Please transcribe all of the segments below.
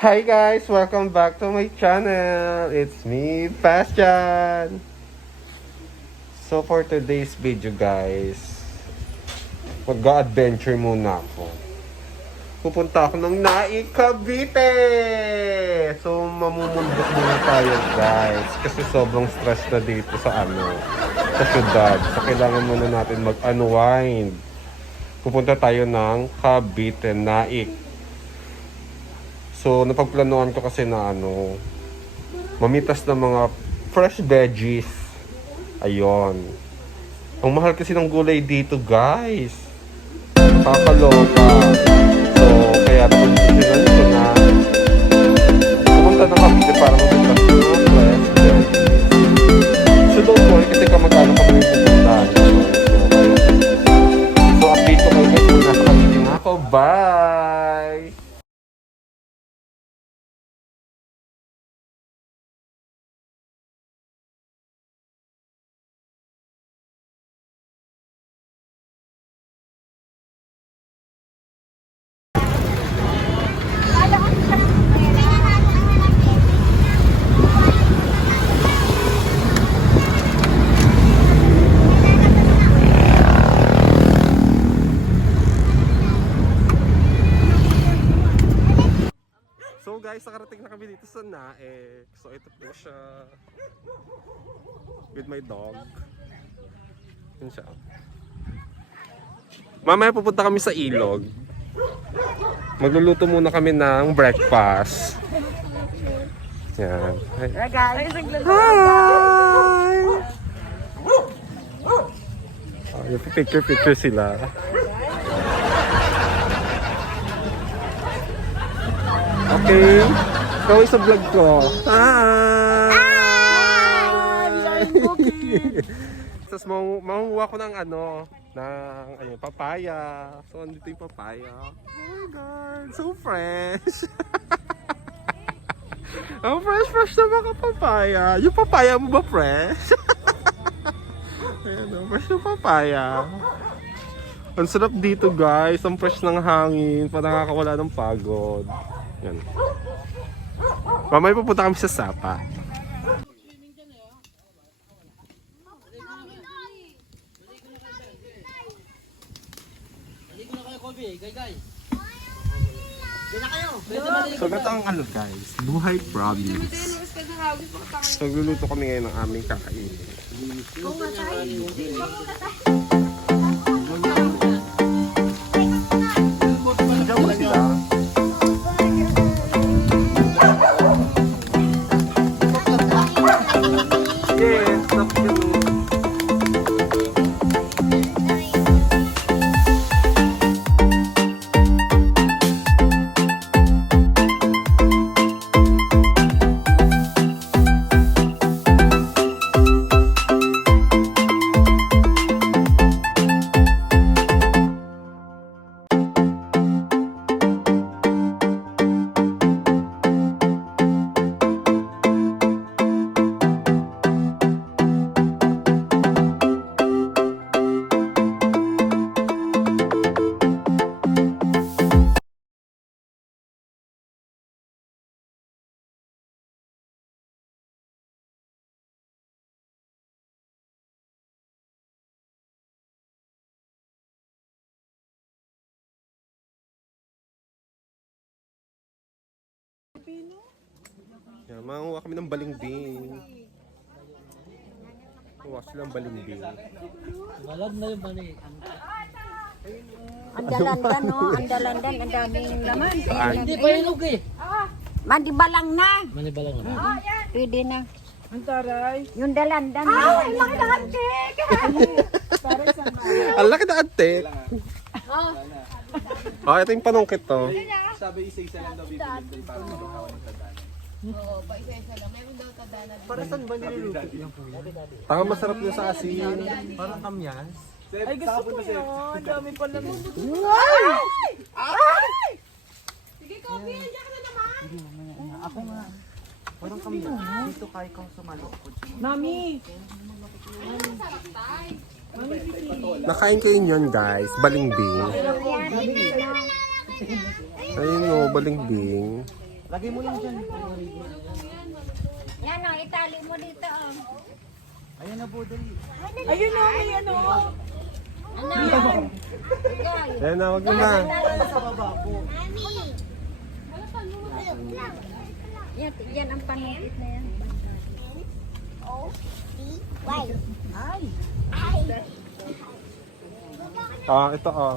Hi guys! Welcome back to my channel! It's me, Bastian! So for today's video guys, mag-adventure muna ako. Pupunta ako ng Naik, Cavite! So mamumundok muna tayo guys, kasi sobrang stress na dito sa syudad. So kailangan muna natin mag-unwind. Pupunta tayo ng Cavite, Naik. So, napagplanuhan ko kasi na mamitas ng mga fresh veggies. Ayun. Ang mahal kasi ng gulay dito, guys. Kakaloka. So, kaya napagplanuhan ko na pumunta ng Cavite para mamitas ng mga fresh veggies. So, don't worry kasi kamagano kami yung pupuntahan. So, update ko kayo guys kung nasa Cavite na ako. Bye! So guys, nakarating na kami dito sa Naik. So ito po siya. With my dog. Yan siya. Mamaya pupunta kami sa ilog. Magluluto muna kami ng breakfast. Yan. Hi! Oh, picture sila. Okay. Kaway sa vlog ko. Hi! Tapos mahuhuha ko ng papaya. So, andito yung papaya. Oh my God. So fresh. Ang fresh na mga papaya. Yung papaya mo ba fresh? Ayan o, fresh yung papaya. Ang sarap dito guys. Ang fresh ng hangin. Pa nakakawala ng pagod. Yan. Mamaya pupunta kami sa Sapa. So ito ang guys, Buhay Province. So nagluluto kami ngayon ng aming kakainin. Yan, manguha kami ng balimbing. Kuha silang balimbing. Walad na yung bali. Ang dalandan, no? Ang dalandan, ang daming laman. Hindi pa ilog eh. Manibalang na. Manibalang na. Pwede na. Ang taray. Yung dalandan. Ay, laki na antik! Ang laki na antik. Oh, ito yung panungkit to. Sabi isa-isa lang daw bibili para makawan ng tadaan. Oo, pa isa-isa lang. Meron daw tadana. Para saan ba niluluto yung kuya? Tanga masarap niya sa asin. Parang kamyas. Ay, gusto ko yun. Ang dami pa naman. Sige, Kobe, nandiyan ka na naman. Ako nga. Parang kamyas. Dito kay ikaw sumalok ko. Mami! Nakain kayo yun guys, balimbing. Ayun o, balimbing. Lagay mo lang dyan. Yan o, itali mo dito o. Ayan na po, dali. Ayun o, may ano. Ano yan? Guys. Yan na, wag mo na. Sa baba po. Yan ang panungkit na yan. Ah, ito ah.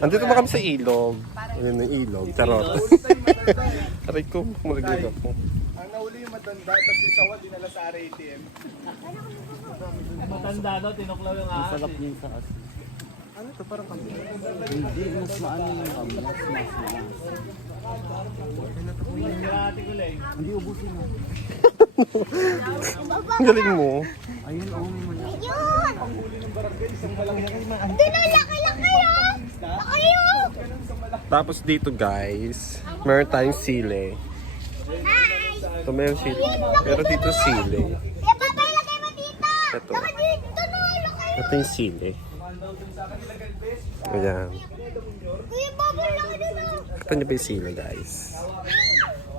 Andito na kami sa ilog. Ayun na yung ilog. Charot. Aray ko, malaglag ako. Ang nahuli yung matanda, tapos yung sawa dinala sa RATM. Matanda no, tinuklaw yung ahas. Sarap niyan sa as. Ano to, parang kami? Hindi, mas maano yung kami. Mas. Hindi, ubusin mo. Ang galing mo. Ayun, oh, may mali. Tapos dito guys, meron tayong sili. Ito meron sili. Pero dito sili. Ito. Ito yung sili. Ayan. Ito niyo ba yung sili guys?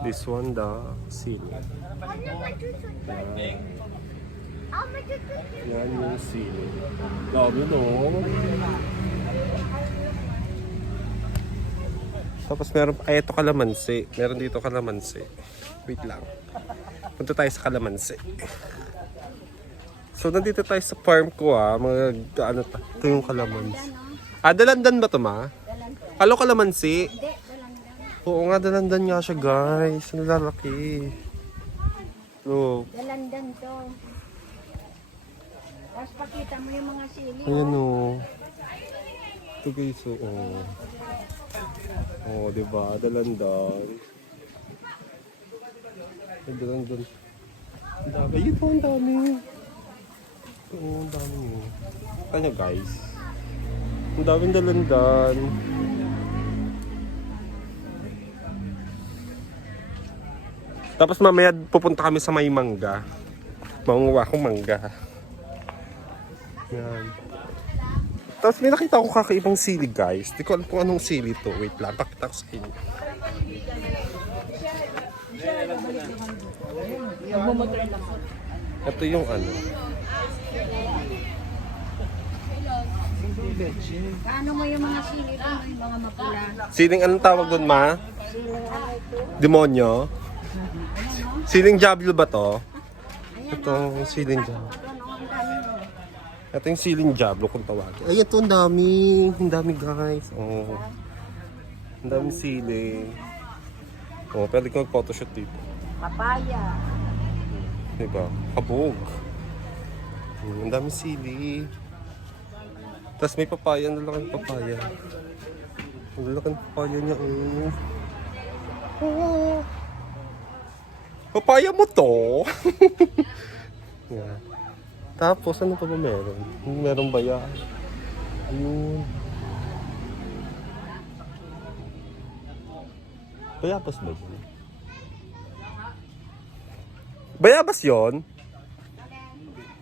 This one the sili. Yan yung sili. Dami no. Tapos meron, ay ito kalamansi. Meron dito kalamansi. Wait lang. Punta tayo sa kalamansi. So nandito tayo sa farm ko mga ano ta. Ito yung kalamansi. Ah, dalandan ba ito ma? Halo kalamansi? Oo nga, dalandan nga siya guys. Ang lalaki. Look. Dalandan to. Tapos pakita mo yung mga sili. Ayan o. Ito guys o. Oh, diba? Dalandan. Dalandan. Ang dami. Ayun po, ang dami. Oo, ang dami yun. Kanya guys. Ang daming dalandan. Tapos mamaya pupunta kami sa may mangga. Mangunguha akong mangga. Yan. Tapos may nakita ko kakaibang sili guys. Di ko alam kung anong sili to. Wait lang, pakita ko sa inyo. Ito yung ano. Paano mo yung mga sili doon, yung mga mapula? Siling anong tawag doon ma? Demonyo? Siling Diablo ba to? Ito, siling Diablo. Ito yung siling Diablo kung tawagin. Ay, ito ang dami. Ang dami guys. Oh. Ang dami sili. Oh, pwede ko mag-photoshoot dito. Papaya. Diba? Kabog. Ang dami sili. Tapos may papaya. Ang lalaking papaya. Ang lalaking papaya niya. Oh. Papaya mo to? Yeah. Tapos ano pa ba meron? Meron ba yan? Ayun. Bayabas ba yun? Bayabas yun?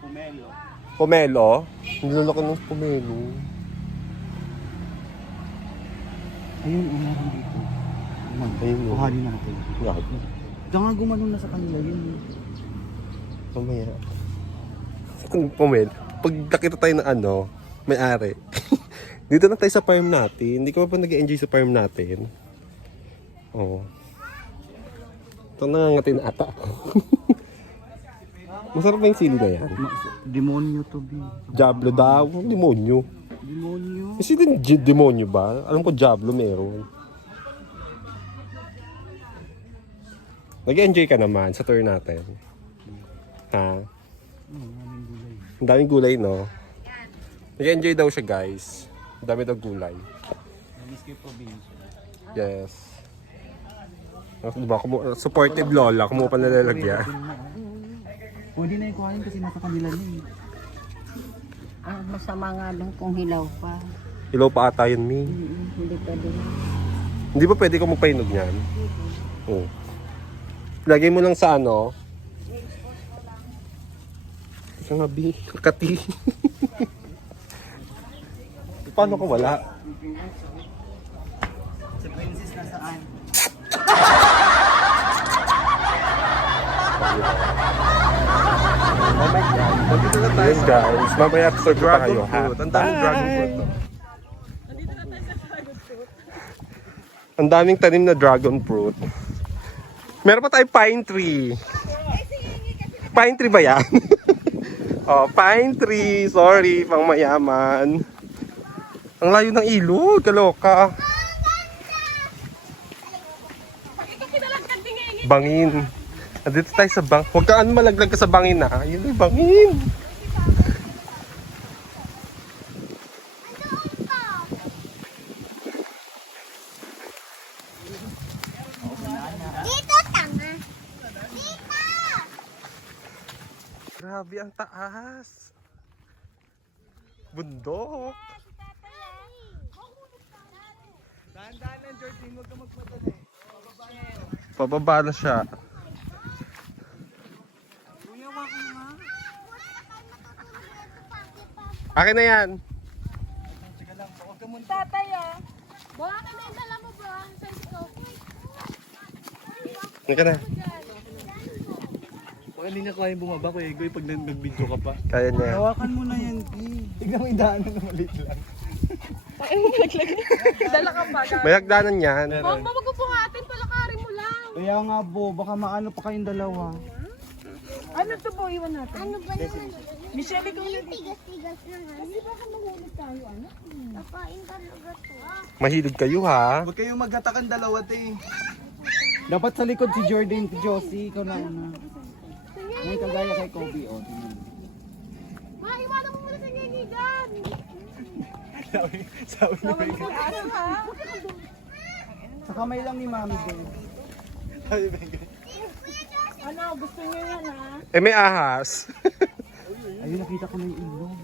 Pumelo. Pomelo? Nilalaki ng pomelo. Ayun, meron dito. Ayun yun. Kuhanin natin. Gago. Diyan nga gumanon na sa kanila yun. Mamaya. Kung pomelo. Pag nakita tayo ng ano, may-ari. Dito na tayo sa farm natin. Hindi ko pa nag-enjoy sa farm natin. Oo. Ito nangangatin ata ako. Masarap ba yung sili na yan? Demonyo to be. Diablo daw. Demonyo. Demonyo? Kasi din demonyo ba? Alam ko Diablo meron. Nag-enjoy ka naman sa tour natin. Ha? Ang daming gulay, no? Nag-enjoy daw siya, guys. Ang dami daw gulay. Namiss ko yung probinsya. Yes. Diba, supportive lola, kumuha pa nalalagyan. Pwede na yung kuhanin kasi nasa kanila na eh. Ang masama nga doon kung hilaw pa. Ilaw pa ata yun, Mi. Hindi pa din. Hindi ba pwede ko magpainog niyan? Oo. Lagay mo lang sa ano. Sa ngabi, kakati. Paano ko wala? Si Princess nasaan? Oh my God. Nandito na tayo guys. Mamaya serve pa kayo ha. Ang daming dragon fruit. Ang daming tanim na dragon fruit. Meron pa tayong pine tree. Pine tree ba yan? Oh, pine tree. Sorry, pang mayaman. Ang layo ng ilog. Kaloka. Bangin. Nandito tayo sa bang. Huwag ka malaglag ka sa bangin na. Yun ay bangin. Dito, tanga. Dito! Grabe ang taas. Bundok. Dahan-dahan lang, Jordan. Huwag ka magpadali. Pababa na siya. Kuya, wak mo nga. Akin na yan. Sige lang, huwag ka muna. Tatay, oh. Baka ka na yung dala mo, bro. Ang size ko. Akin na. Baka hindi niya kaya bumaba, Kuya Egoy, pag nag-video ka pa. Kaya niya. Hawakan mo na yan, P. Tignan mo yung daanan na maliit lang. Dala ka pa, guys. May hagdanan yan. Mama, wag mo buhatin. Palakarin mo lang. Kaya nga, Bo, baka maano pa kayong dalawa. Ano to, bo? Iwan natin. Ano ba naman? Michelle, ikaw yung tigas-tigas naman. Hindi ba ka mahulog tayo, anak? Kapain talaga to. Mahilig kayo ha. Huwag kayong magatakan dalawa, te. Dapat sa likod si Jordan, si Josie, ikaw na una. Ngayon kagaya kay Kobe, oh. tingnan mo. Ma, iwanan mo muna sa ngingigan. Sabi niya, Tawag mo ano, ha? Sa kamay lang ni Mami din. sabi niya, Egoy. Ano, gusto niyo yan, ha? Eh may ahas. Ayun, nakita ko na yung ilong.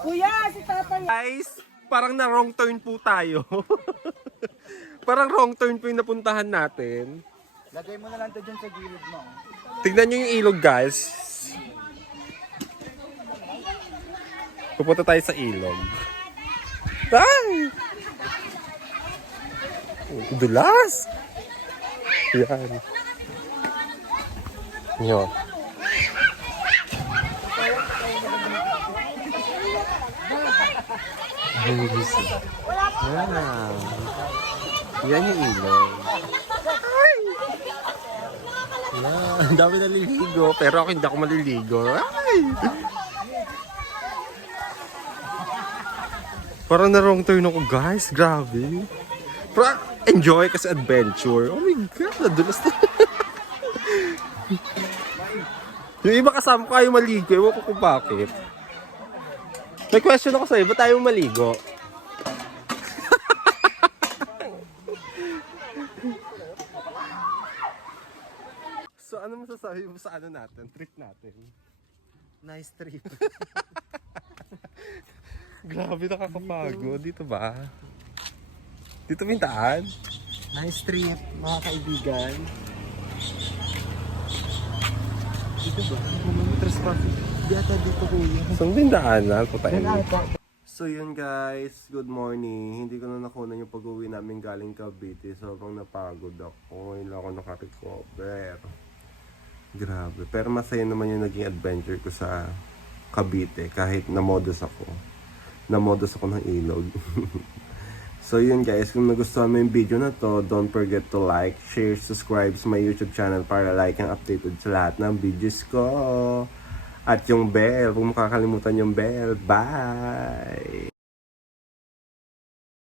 Kuya, si tatay. Guys, parang na wrong turn po tayo. Parang wrong turn po yung napuntahan natin. Lagay mo na lang ito dyan sa gilid mo. Tignan nyo yung ilog guys. Pupunta tayo sa ilog. Ay! Dulas! Yan. Yan. Yan. Yan yung ilog. Yan. Ang dami naliligo. Pero ako hindi ako maliligo. Ay! Parang na wrong turn ako guys. Grabe. Pero enjoy kasi adventure. Oh my God. Nadulas na. Yung iba kasama ko kayo maligo. Ewan ko kung bakit. May question ako sa'yo. Ba't tayo maligo? So ano masasabi mo sa ano natin? Trip natin? Nice trip. Grabe nakakapagod. Dito ba? Dito mintaan? Nice trip, mga kaibigan. Dito ba? May trespassing. Di ata dito, kuya. Saan bindaanan? Patayin Yan mo. ata. So yun guys, good morning. Hindi ko na nakunan yung pag-uwi namin galing Cavite. Sobrang napagod ako. Ngayon lang ako nakarecover. Grabe. Pero masaya naman yung naging adventure ko sa Cavite. Kahit namodos ako. Namodos ako ng ilog. So yun guys, kung nagustuhan mo yung video na to, don't forget to like, share, subscribe sa my YouTube channel para like ang updated sa lahat ng videos ko. At yung bell, huwag mo kakalimutan yung bell. Bye!